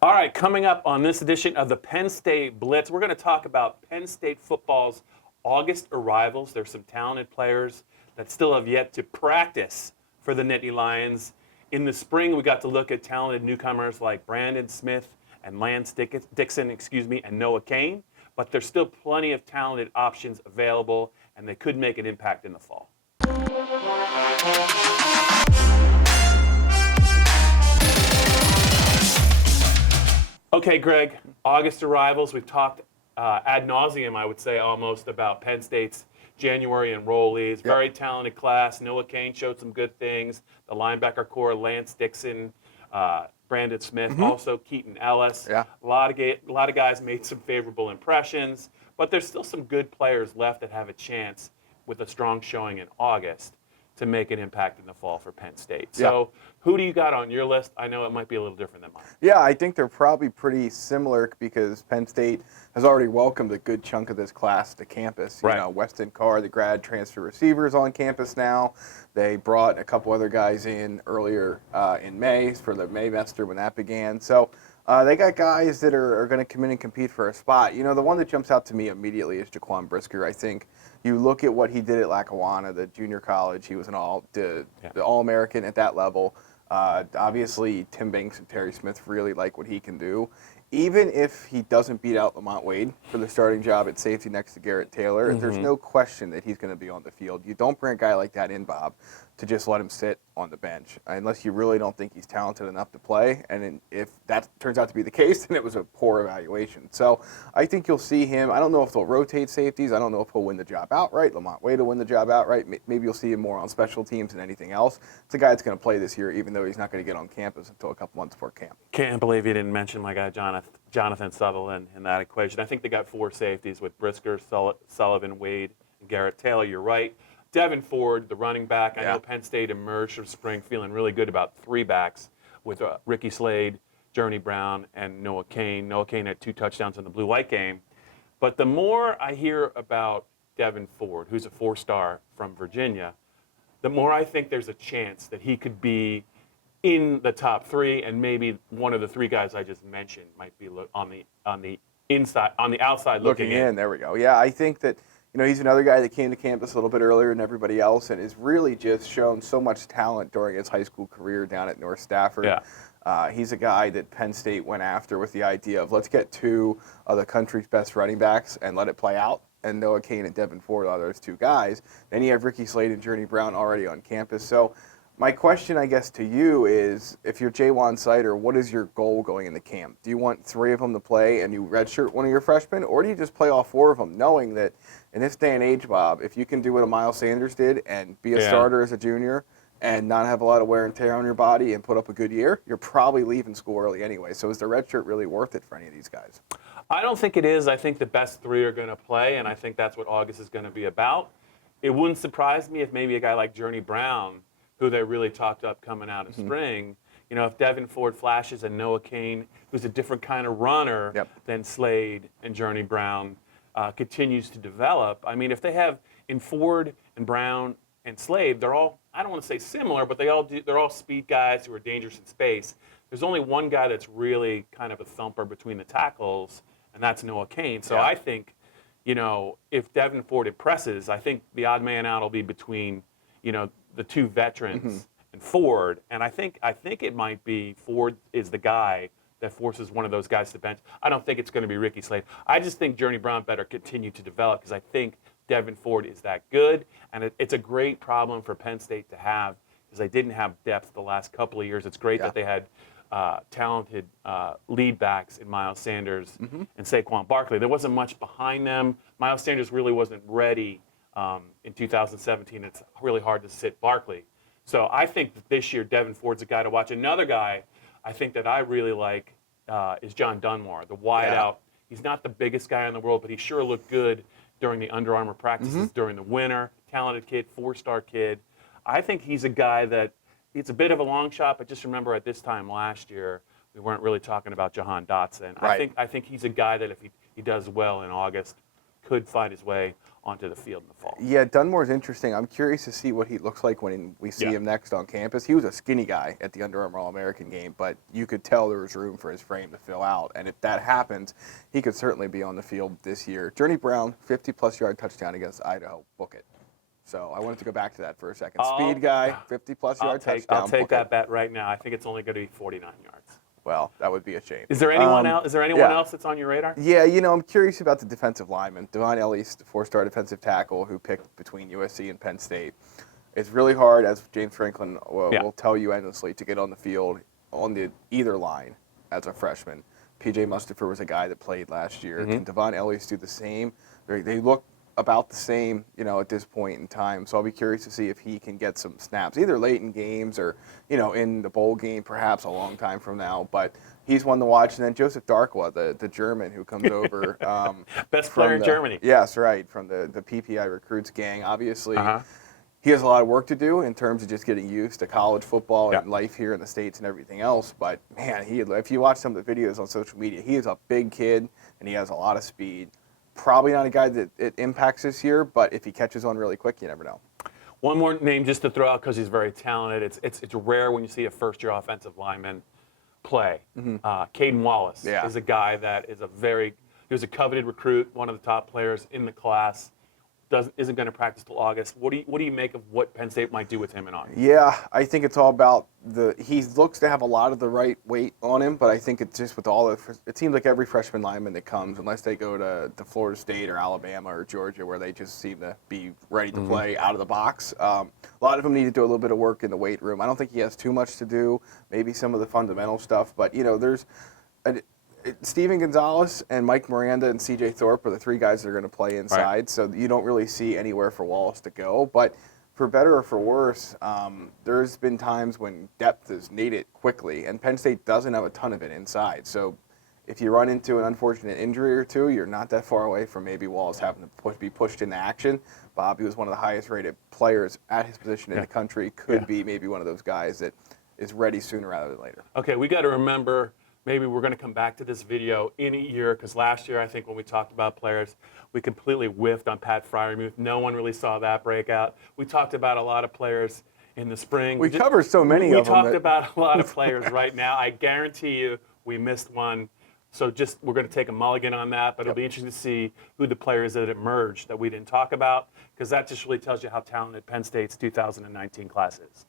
All right, coming up on this edition of the Penn State Blitz, we're going to talk about Penn State football's August arrivals. There's some talented players that still have yet to practice for the Nittany Lions. In the spring, we got to look at talented newcomers like Brandon Smith and Lance Dixon, and Noah Kane. But there's still plenty of talented options available, and they could make an impact in the fall. Okay, Greg, August arrivals. We've talked ad nauseum, I would say, almost about Penn State's January enrollees. Yep. Very talented class. Noah Kane showed some good things. The linebacker core, Lance Dixon, Brandon Smith, also Keaton Ellis. Yeah. A lot of guys made some favorable impressions, but there's still some good players left that have a chance with a strong showing in August to make an impact in the fall for Penn State. So who do you got on your list? I know it might be a little different than mine. Yeah, I think they're probably pretty similar because Penn State has already welcomed a good chunk of this class to campus. Right. You know, Weston Carr, the grad transfer receiver, is on campus now. They brought a couple other guys in earlier in May for the May semester when that began. So they got guys that are going to come in and compete for a spot. You know, the one that jumps out to me immediately is Jaquan Brisker. I think you look at what he did at Lackawanna, the junior college. He was the All-American at that level. Obviously, Tim Banks and Terry Smith really like what he can do. Even if he doesn't beat out Lamont Wade for the starting job at safety next to Garrett Taylor, there's no question that he's going to be on the field. You don't bring a guy like that in, Bob, to just let him sit on the bench unless you really don't think he's talented enough to play. And if that turns out to be the case, then it was a poor evaluation. So I think you'll see him. I don't know if they'll rotate safeties. I don't know if he'll win the job outright. Lamont Wade will win the job outright. Maybe you'll see him more on special teams than anything else. It's a guy that's going to play this year, even though he's not going to get on campus until a couple months before camp. Can't believe you didn't mention my guy Jonathan Sutherland in that equation. I think they got four safeties with Brisker, Sullivan, Wade, and Garrett Taylor. You're right. Devin Ford, the running back. I know Penn State emerged from spring feeling really good about three backs with Ricky Slade, Journey Brown, and Noah Kane. Noah Kane had 2 touchdowns in the blue-white game. But the more I hear about Devin Ford, who's a 4-star from Virginia, the more I think there's a chance that he could be in the top 3, and maybe one of the 3 guys I just mentioned might be on the outside looking in. There we go. Yeah, I think that he's another guy that came to campus a little bit earlier than everybody else, and has really just shown so much talent during his high school career down at North Stafford. Yeah. He's a guy that Penn State went after with the idea of let's get 2 of the country's best running backs and let it play out. And Noah Kane and Devin Ford are those 2 guys. Then you have Ricky Slade and Journey Brown already on campus. So my question, I guess, to you is, if you're Jaywan Sider, what is your goal going into camp? Do you want 3 of them to play and you redshirt one of your freshmen, or do you just play all 4 of them, knowing that in this day and age, Bob, if you can do what a Miles Sanders did and be a starter as a junior and not have a lot of wear and tear on your body and put up a good year, you're probably leaving school early anyway. So is the redshirt really worth it for any of these guys? I don't think it is. I think the best 3 are going to play, and I think that's what August is going to be about. It wouldn't surprise me if maybe a guy like Journey Brown, who they really talked up coming out of spring, if Devin Ford flashes and Noah Kane, who's a different kind of runner than Slade and Journey Brown, continues to develop. I mean, if they have in Ford and Brown and Slade, they're all, I don't want to say similar, but they're all speed guys who are dangerous in space. There's only one guy that's really kind of a thumper between the tackles, and that's Noah Kane. So I think, if Devin Ford impresses, I think the odd man out will be between, the 2 veterans and Ford. And I think it might be Ford is the guy that forces one of those guys to bench. I don't think it's going to be Ricky Slade. I just think Journey Brown better continue to develop, because I think Devin Ford is that good. And it's a great problem for Penn State to have, because they didn't have depth the last couple of years. It's great that they had talented lead backs in Miles Sanders and Saquon Barkley. There wasn't much behind them. Miles Sanders really wasn't ready in 2017. It's really hard to sit Barkley. So I think that this year Devin Ford's a guy to watch. Another guy I think that I really like is John Dunmore, the wideout. He's not the biggest guy in the world, but he sure looked good during the Under Armour practices during the winter. Talented kid, 4-star kid. I think he's a guy that it's a bit of a long shot, but just remember at this time last year, we weren't really talking about Jahan Dotson. Right. I think he's a guy that if he does well in August, could find his way onto the field in the fall. Yeah, Dunmore's interesting. I'm curious to see what he looks like when we see him next on campus. He was a skinny guy at the Under Armour All-American game, but you could tell there was room for his frame to fill out. And if that happens, he could certainly be on the field this year. Journey Brown, 50-plus yard touchdown against Idaho. Book it. So I wanted to go back to that for a second. Speed guy, 50-plus yard touchdown. I'll take that bet right now. I think it's only going to be 49 yards. Well, that would be a shame. Is there anyone else? Is there anyone else that's on your radar? Yeah, I'm curious about the defensive lineman, Devon Ellis, the 4-star defensive tackle who picked between USC and Penn State. It's really hard, as James Franklin will tell you endlessly, to get on the field on either line as a freshman. P.J. Mustipher was a guy that played last year. Can Devon Ellis do the same? They look about the same, at this point in time. So I'll be curious to see if he can get some snaps, either late in games or, in the bowl game, perhaps a long time from now. But he's one to watch. And then Joseph Darkwa, the German who comes over. Best player in Germany. Yes, right, from the PPI Recruits gang. Obviously, he has a lot of work to do in terms of just getting used to college football and life here in the States and everything else. But, man, if you watch some of the videos on social media, he is a big kid and he has a lot of speed. Probably not a guy that it impacts this year, but if he catches on really quick, you never know. One more name just to throw out because he's very talented. It's rare when you see a first-year offensive lineman play. Caden Wallace is a guy that is he was a coveted recruit, one of the top players in the class. Isn't going to practice till August. What do you make of what Penn State might do with him in August? Yeah, I think it's all about he looks to have a lot of the right weight on him, but I think it's just with it seems like every freshman lineman that comes, unless they go to Florida State or Alabama or Georgia, where they just seem to be ready to play out of the box. A lot of them need to do a little bit of work in the weight room. I don't think he has too much to do, maybe some of the fundamental stuff, but there's Steven Gonzalez and Mike Miranda and C.J. Thorpe are the three guys that are going to play inside, so you don't really see anywhere for Wallace to go. But for better or for worse, there's been times when depth is needed quickly, and Penn State doesn't have a ton of it inside. So if you run into an unfortunate injury or two, you're not that far away from maybe Wallace having to be pushed into action. Bobby was one of the highest-rated players at his position in the country, could be maybe one of those guys that is ready sooner rather than later. Okay, we got to remember, maybe we're going to come back to this video in a year, because last year I think when we talked about players, we completely whiffed on Pat Fryermuth. No one really saw that breakout. We talked about a lot of players in the spring. We covered so many of them. We talked about a lot of players right now. I guarantee you we missed one. So we're going to take a mulligan on that, but it'll be interesting to see who the players that emerged that we didn't talk about, because that just really tells you how talented Penn State's 2019 class is.